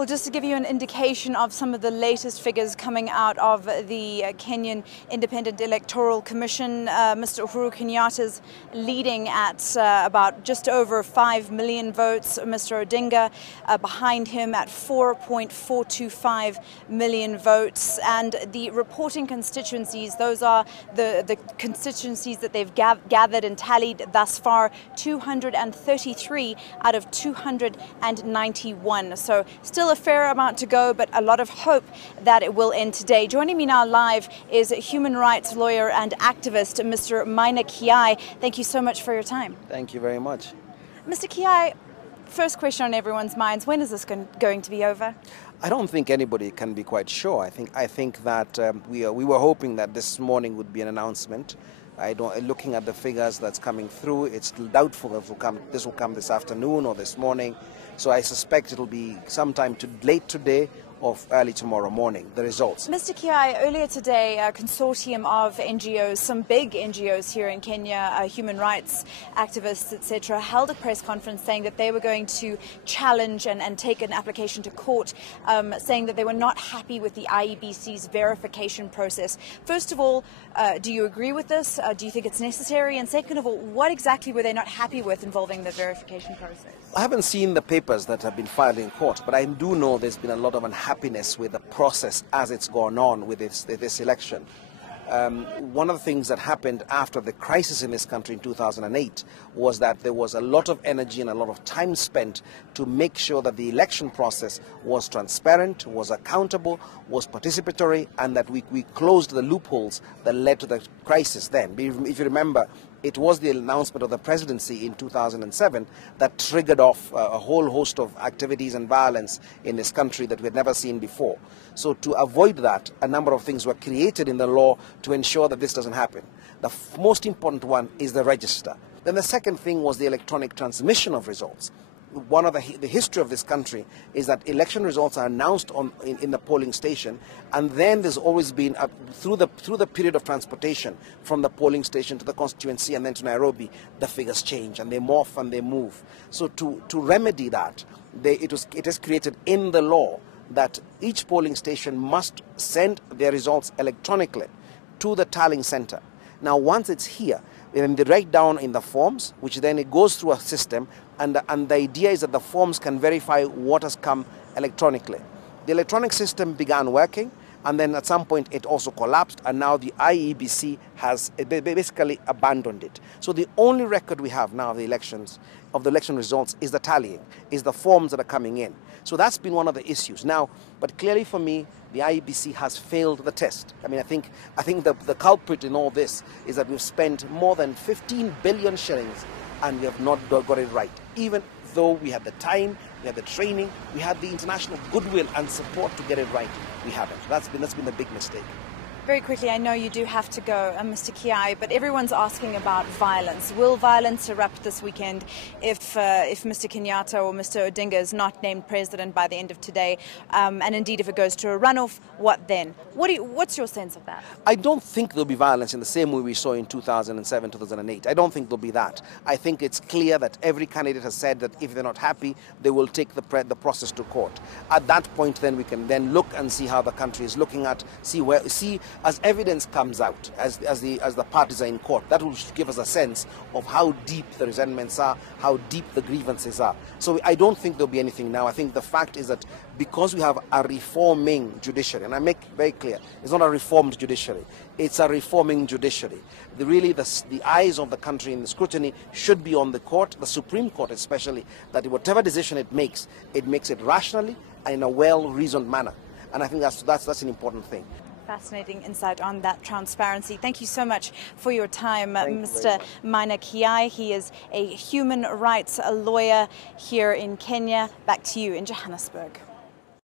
Well, just to give you an indication of some of the latest figures coming out of the Kenyan Independent Electoral Commission, Mr. Uhuru Kenyatta's leading at about just over 5 million votes. Mr. Odinga behind him at 4.425 million votes. And the reporting constituencies, those are the constituencies that they've gathered and tallied thus far, 233 out of 291. So still a fair amount to go, but a lot of hope that it will end today. Joining me now live is human rights lawyer and activist, Mr. Maina Kiai. Thank you so much for your time. Thank you very much. Mr. Kiai, first question on everyone's minds, when is this going to be over? I don't think anybody can be quite sure. I think that we were hoping that this morning would be an announcement. Looking at the figures that's coming through, it's doubtful if this will come this afternoon or this morning. So I suspect it'll be sometime late today or early tomorrow morning, the results. Mr. Kiai, earlier today, a consortium of NGOs, some big NGOs here in Kenya, human rights activists, etc., held a press conference saying that they were going to challenge and take an application to court, saying that they were not happy with the IEBC's verification process. First of all, do you agree with this? Do you think it's necessary? And second of all, what exactly were they not happy with involving the verification process? I haven't seen the papers that have been filed in court, but I do know there's been a lot of unhappiness with the process as it's gone on with this election. One of the things that happened after the crisis in this country in 2008 was that there was a lot of energy and a lot of time spent to make sure that the election process was transparent, was accountable, was participatory, and that we closed the loopholes that led to the crisis then. If you remember, it was the announcement of the presidency in 2007 that triggered off a whole host of activities and violence in this country that we had never seen before. So to avoid that, a number of things were created in the law to ensure that this doesn't happen. The most important one is the register. Then the second thing was the electronic transmission of results. One of the history of this country is that election results are announced in the polling station, and then there's always been through the period of transportation from the polling station to the constituency and then to Nairobi, the figures change and they morph and they move. So to remedy that, it is created in the law that each polling station must send their results electronically to the tallying center. Now, once it's here, then they write down in the forms, which then it goes through a system, and the idea is that the forms can verify what has come electronically. The electronic system began working, and then at some point it also collapsed, and now the IEBC has basically abandoned it. So the only record we have now of the election results is the tallying, is the forms that are coming in. So that's been one of the issues. Now, but clearly for me, the IEBC has failed the test. I mean, I think the culprit in all this is that we've spent more than 15 billion shillings and we have not got it right. Even though we had the time, we had the training, we had the international goodwill and support to get it right, we haven't. That's been the big mistake. Very quickly, I know you do have to go, Mr. Kiai, but everyone's asking about violence. Will violence erupt this weekend if Mr. Kenyatta or Mr. Odinga is not named president by the end of today? And indeed, if it goes to a runoff, what then? What's your sense of that? I don't think there'll be violence in the same way we saw in 2007, 2008. I don't think there'll be that. I think it's clear that every candidate has said that if they're not happy, they will take the process to court. At that point, then we can then look and see how the country is looking at, as evidence comes out, as the parties are in court, that will give us a sense of how deep the resentments are, how deep the grievances are. So I don't think there'll be anything now. I think the fact is that because we have a reforming judiciary, and I make very clear, it's not a reformed judiciary, it's a reforming judiciary. The eyes of the country in the scrutiny should be on the court, the Supreme Court especially, that whatever decision it makes it rationally and in a well-reasoned manner. And I think that's an important thing. Fascinating insight on that transparency. Thank you so much for your time, Mr. Maina Kiai. He is a human rights lawyer here in Kenya. Back to you in Johannesburg.